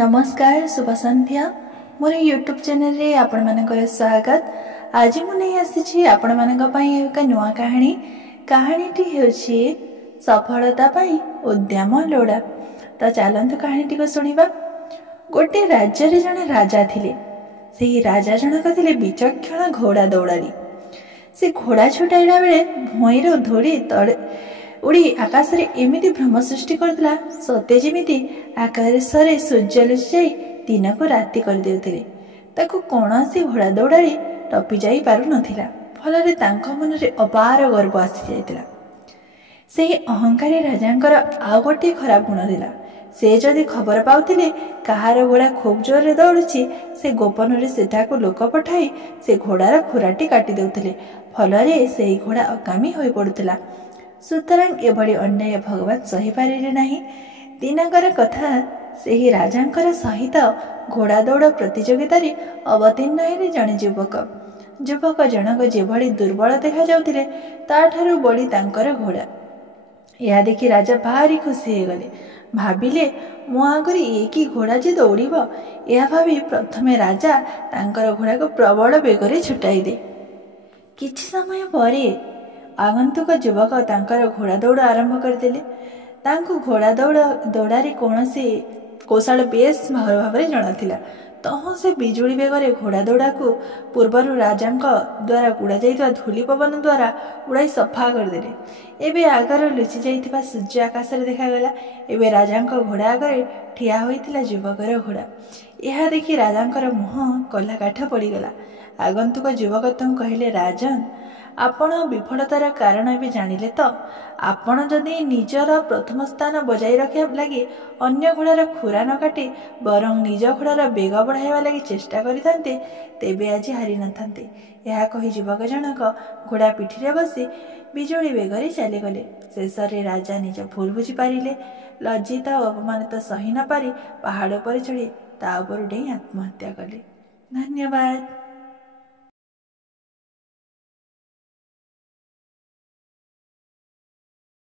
नमस्कार शुभ संध्या मोर YouTube channel रे आपण मानकर स्वागत। आज मु नहीं आसी आपण मानक पई एक नुआ कहानी। कहानीटी हेउछि सफलता पई उद्यम लोड़ा। तो चलंतु कहानीटी को सुनिबा। गोटे राज्य रे जने राजा थिले। सेही राजा जनक थिले विचक्षण घोड़ा दौड़ारी। से घोड़ा छुटाइला बेले भुईर धूड़ी तड़े उड़ी आकाश रे एमिति भ्रम सृष्टि करथिला सते जेमिति आकाशरे सूर्य लुचि जाई दिन को राति कर देउथिले। ताकू कोनोसी घोड़ा दौड़ारी टपी जाई पारु नथिला। फलरे तांको मनरे अपार गर्व आसी जाइतिला। सेही अहंकारी राजांकर आ गोटे खराब गुण थिला। से जदि खबर पाउथिले कहार घोड़ा खूब जोर रे दौड़ुछि से गोपन रे सेठाको लोक पठाई से घोड़ार खुराटी काटी देउथिले। फलरे सेही घोड़ा अकामी होई पडुथिला। सुतरां एभली अन्याय भगवान सही पारिले नाही। दिनकर कथा सेही राजांकर सहित घोड़ा दौड़ प्रतियोगितार अवतीर्ण हेले जणे युवक जनक जेभली दुर्बल देखा जाउथिले ताठारु बड़ी तांकर घोड़ा। या देखि राजा भारी खुशी हे गले। भाबिले मो आगरे एकी घोड़ा जे दौड़िब। या भाबी प्रथमे राजा तांकर घोड़ा को प्रबल बेगरे छुटाई दे। किछि समय परे आगंतुक युवक तांकर घोड़ा दौड़ आरंभ करदेले। तांको घोड़ा दौड़ारी कौनसी कौशल बेस भाव जनाथिला। तह से बिजुली बेगरे घोड़ा दौड़ा को पूर्वर राजा द्वारा उड़ा जाइथिबा धूली पवन द्वारा उड़ाई सफा करदेले। एबे आगर लुचि जाइथिबा सूर्य आकाश रे देखागला। एबे राजांको घोड़ा आगरे ठिया होइथिला युवकर घोड़ा। यह देखि राजांकर मुह कला काठ पड़ीगला। आगंतुक युवक तं कहले, राजन आपण विफलतार कारण भी जानिले तो। आपण जदि निजर प्रथम स्थान बजाई रखा लगी अन्य घोड़ार खुरा न काटी बरं निज घोड़ार बेग बढ़ाइबा लगी चेष्टा करिथान्ते तेबे आज हारि नथान्ते। यह कही युवक जनक घोड़ा पिठिरे बसी बिजुली बेगरे चलीगले। शेषरे राजा निज भूल बुझी पारिले। लज्जित और अपमानित सही न पारि पहाड़ पर चढ़ी ता उपर डेई आत्महत्या कले। धन्यवाद।